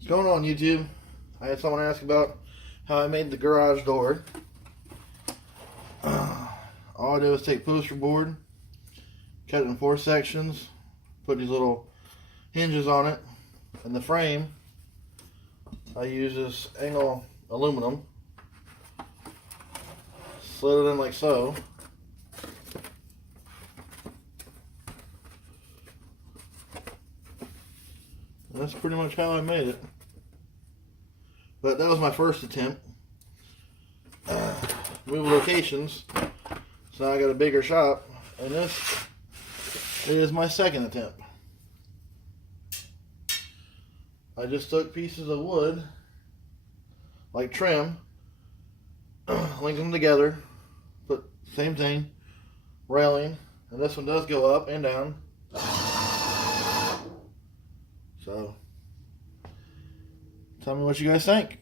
What's going on, YouTube? I had someone ask about how I made the garage door. All I do is take poster board, cut it in 4 sections, put these little hinges on it, and the frame I use this angle aluminum. Slid it in like so. And that's pretty much how I made it. But that was my first attempt. Move locations. So now I got a bigger shop. And this is my second attempt. I just took pieces of wood, like trim, linked them together, put same thing, railing, and this one does go up and down. So, tell me what you guys think.